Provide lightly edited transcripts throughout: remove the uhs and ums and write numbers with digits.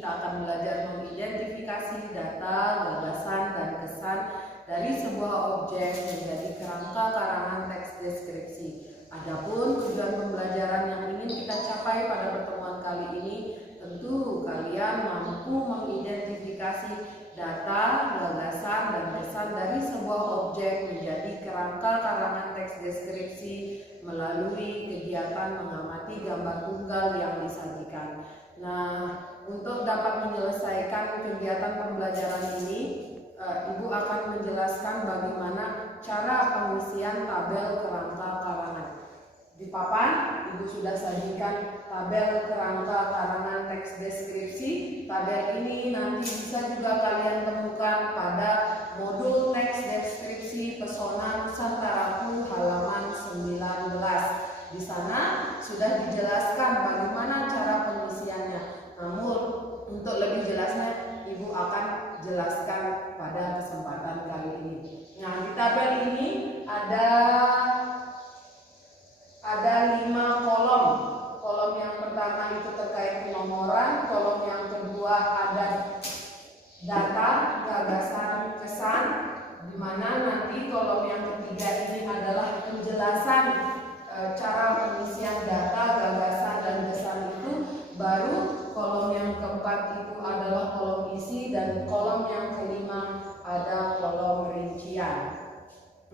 kita akan belajar mengidentifikasi data, gagasan, dan kesan dari sebuah objek menjadi kerangka karangan teks deskripsi. Adapun tujuan pembelajaran yang ingin kita capai pada pertemuan kali ini, tentu kalian mampu mengidentifikasi data, gagasan, dan kesan dari sebuah objek menjadi kerangka karangan teks deskripsi melalui kegiatan mengamati gambar tunggal yang disajikan. Nah, untuk dapat menyelesaikan kegiatan pembelajaran ini, Ibu akan menjelaskan bagaimana cara pengisian tabel kerangka karangan. Di papan, Ibu sudah sajikan tabel kerangka karangan teks deskripsi. Tabel ini nanti bisa juga kalian temukan pada modul teks deskripsi Pesona Nusantaraku halaman 19. Di sana sudah dijelaskan bagaimana cara pengisiannya. Namun, untuk lebih jelasnya, Ibu akan jelaskan pada kesempatan kali ini. Nah, di tabel ini ada 5 kolom. Kolom yang pertama itu terkait penomoran, kolom yang kedua ada data, gagasan, kesan, di mana nanti kolom yang ketiga ini adalah penjelasan cara pengisian data, gagasan, dan kesan itu. Baru kolom yang keempat itu adalah kolom isi, dan kolom yang kelima ada kolom rincian.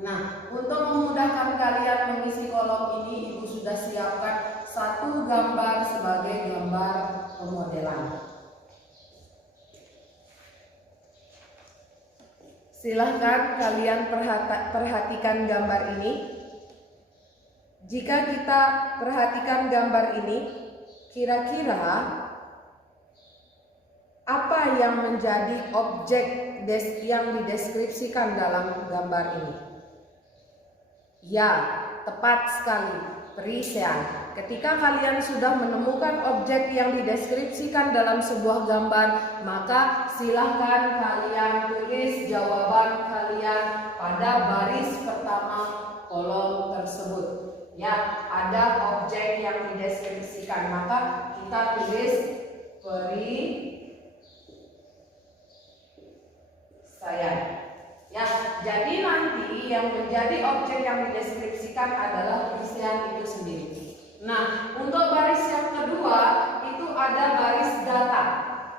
Nah, untuk memudahkan kalian mengisi kolom ini, Ibu sudah siapkan satu gambar sebagai gambar pemodelan. Silahkan kalian perhatikan gambar ini. Jika kita perhatikan gambar ini, kira-kira apa yang menjadi objek yang dideskripsikan dalam gambar ini? Ya, tepat sekali, perisean. Ketika kalian sudah menemukan objek yang dideskripsikan dalam sebuah gambar, maka silahkan kalian tulis jawaban kalian pada baris pertama kolom tersebut. Ya, ada objek yang dideskripsikan, maka kita tulis perisean. Ya, jadi nanti yang menjadi objek yang dideskripsikan adalah perisean itu sendiri. Nah, untuk baris yang kedua itu ada baris data.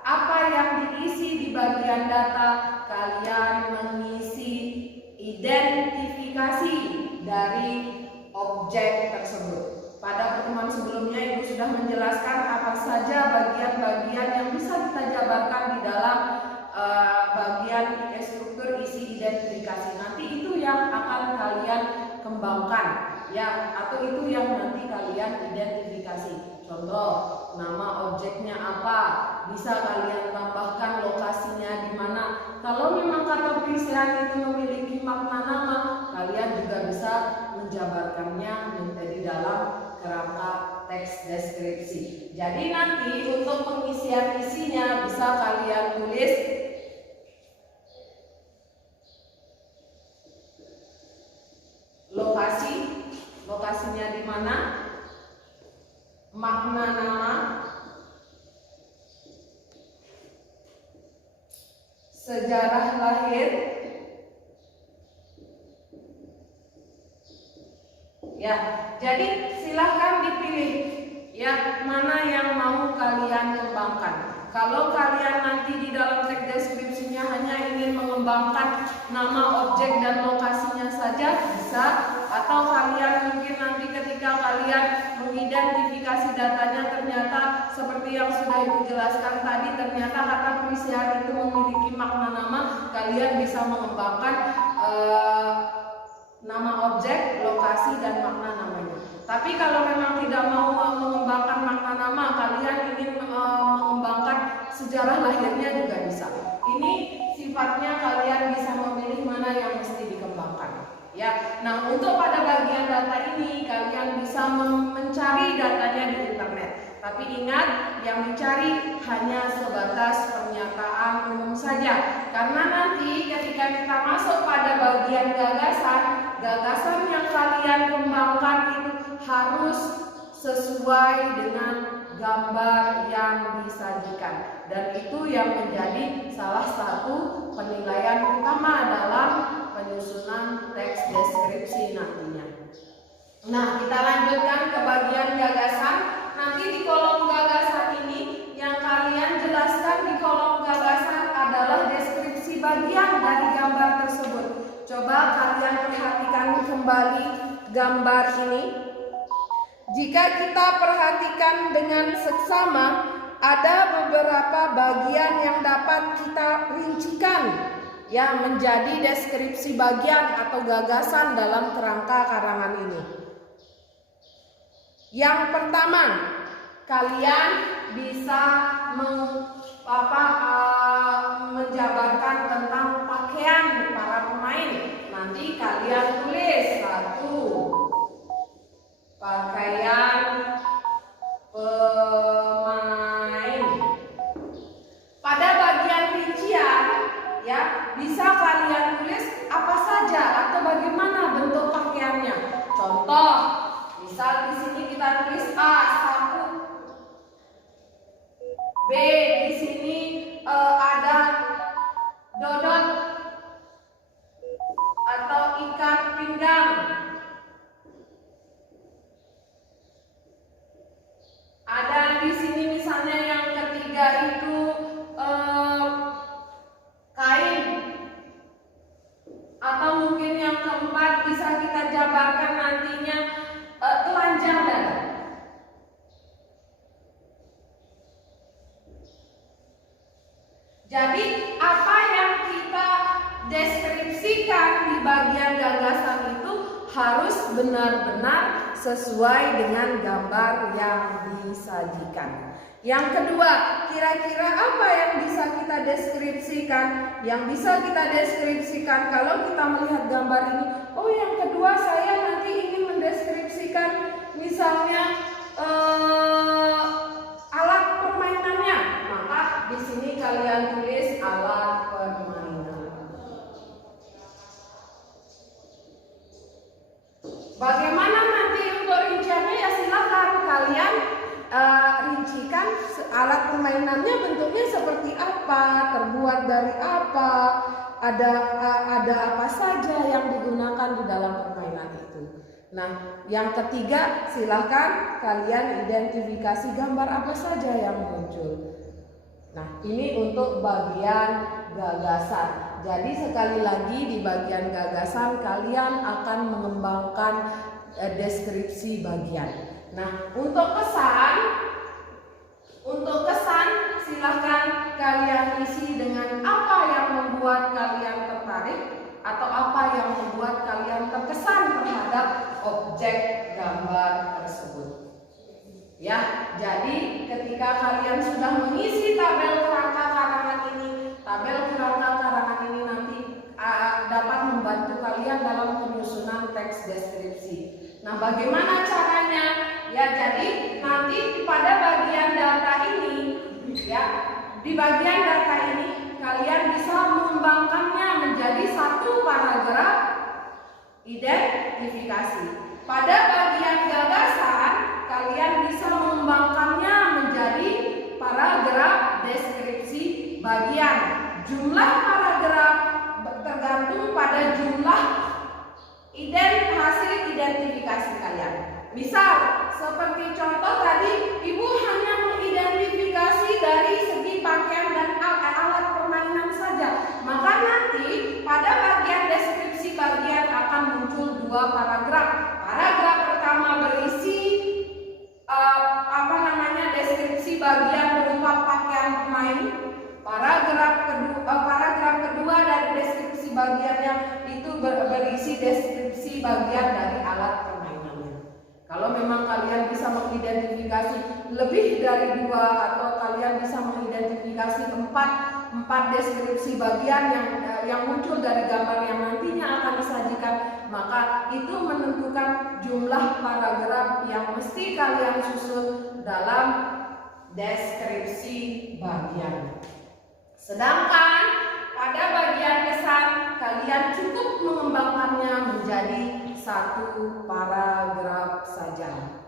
Apa yang diisi di bagian data? Kalian mengisi identifikasi dari objek tersebut. Pada pertemuan sebelumnya Ibu sudah menjelaskan apa saja bagian-bagian yang bisa kita jabarkan di dalam bagian struktur isi identifikasi. Nanti itu yang akan kalian kembangkan, ya, atau itu yang nanti kalian identifikasi. Contoh, nama objeknya apa, bisa kalian tambahkan lokasinya di mana. Kalau memang kata perisean itu memiliki makna nama, kalian juga bisa menjabarkannya menjadi dalam kerangka teks deskripsi. Jadi nanti untuk pengisian isinya bisa kalian tulis lokasinya di mana, makna nama, sejarah lahir, ya. Jadi silahkan dipilih ya mana yang mau kalian kembangkan. Kalau kalian nanti di dalam teks deskripsinya hanya ingin mengembangkan nama objek dan lokasinya saja bisa, atau kalian mungkin nanti ketika kalian mengidentifikasi datanya ternyata seperti yang sudah Ibu jelaskan tadi, ternyata kata perisean itu memiliki makna nama, kalian bisa mengembangkan nama objek, lokasi, dan makna namanya. Tapi kalau memang tidak mau mengembangkan makna nama, kalian ingin mengembangkan sejarah lahirnya juga bisa. Ini sifatnya kalian bisa memilih mana yang mesti dikembangkan. Ya, nah untuk pada bagian data ini kalian bisa mencari datanya di internet. Tapi ingat, yang dicari hanya sebatas pernyataan umum saja. Karena nanti ketika kita masuk pada bagian gagasan yang kalian kembangkan itu harus sesuai dengan gambar yang disajikan, dan itu yang menjadi salah satu penilaian utama dalam penyusunan teks deskripsi nantinya. Nah, kita lanjutkan ke bagian gagasan. Nanti di kolom gagasan ini yang kalian jelaskan di kolom gagasan adalah deskripsi bagian dari gambar tersebut. Coba kalian perhatikan kembali gambar ini. Jika kita perhatikan dengan seksama, ada beberapa bagian yang dapat kita rincikan yang menjadi deskripsi bagian atau gagasan dalam kerangka karangan ini. Yang pertama, kalian bisa menjabarkan tentang pakaian para pemain. Nanti kalian tulis 1, pakaian pemain. Pada bagian rincian, ya, bisa kalian tulis apa saja atau bagaimana bentuk pakaiannya. Contoh, misal di sini kita tulis A, sapu. B, di sini ada dodot atau ikat pinggang. Ada di sini misalnya yang ketiga itu kain. Atau mungkin yang keempat bisa kita jabarkan nantinya telanjang dada. Jadi apa yang kita deskripsikan di bagian gagasan itu harus benar-benar sesuai dengan gambar yang disajikan. Yang kedua, kira-kira apa yang bisa kita deskripsikan? Yang bisa kita deskripsikan kalau kita melihat gambar ini, oh yang kedua saya nanti ingin mendeskripsikan misalnya alat permainannya, maka di sini kalian tulis alat permainan. Bagaimana nanti untuk rinciannya, ya silakan kalian rincikan alat permainannya bentuknya seperti apa, terbuat dari apa, ada apa saja yang digunakan di dalam permainan itu. Nah, yang ketiga, silahkan kalian identifikasi gambar apa saja yang muncul. Nah, ini untuk bagian gagasan. Jadi sekali lagi di bagian gagasan kalian akan mengembangkan deskripsi bagian. Nah, untuk kesan silahkan kalian isi dengan apa yang membuat kalian tertarik atau apa yang membuat kalian terkesan terhadap objek gambar tersebut. Ya, jadi ketika kalian sudah mengisi tabel kerangka karangan ini, tabel kerangka karangan ini nanti dapat membantu kalian dalam penyusunan teks deskripsi. Nah, bagaimana caranya? Ya, jadi nanti pada bagian data ini, ya, di bagian data ini kalian bisa mengembangkannya menjadi satu paragraf identifikasi. Pada bagian gagasan kalian bisa mengembangkannya menjadi paragraf deskripsi bagian. Jumlah paragraf tergantung pada jumlah hasil identifikasi kalian. Misal seperti contoh tadi, ibu hanya mengidentifikasi dari segi pakaian dan alat permainan saja. Maka nanti pada bagian deskripsi bagian akan muncul 2 paragraf. Paragraf pertama berisi deskripsi bagian berupa pakaian pemain. Paragraf kedua dari deskripsi bagiannya itu berisi deskripsi bagian dari alat permainannya. Kalau memang kalian bisa mengidentifikasi lebih dari 2 atau kalian bisa mengidentifikasi 4 deskripsi bagian yang muncul dari gambar yang nantinya akan disajikan, maka itu menentukan jumlah paragraf yang mesti kalian susun dalam deskripsi bagian. Sedangkan pada bagian kesan kalian cukup mengembangkannya menjadi 1 paragraf saja.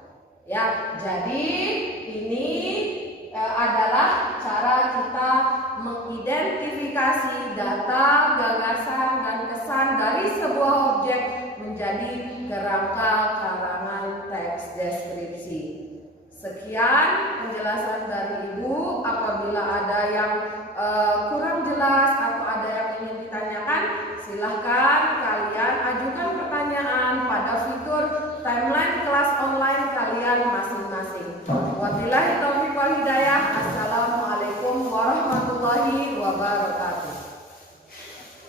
Ya, jadi ini adalah cara kita mengidentifikasi data, gagasan, dan kesan dari sebuah objek menjadi kerangka karangan teks deskripsi. Sekian penjelasan dari Ibu. Apabila ada yang kurang jelas atau ada yang ingin ditanyakan, silahkan kalian ajukan pertanyaan pada fitur timeline kelas online kalian masing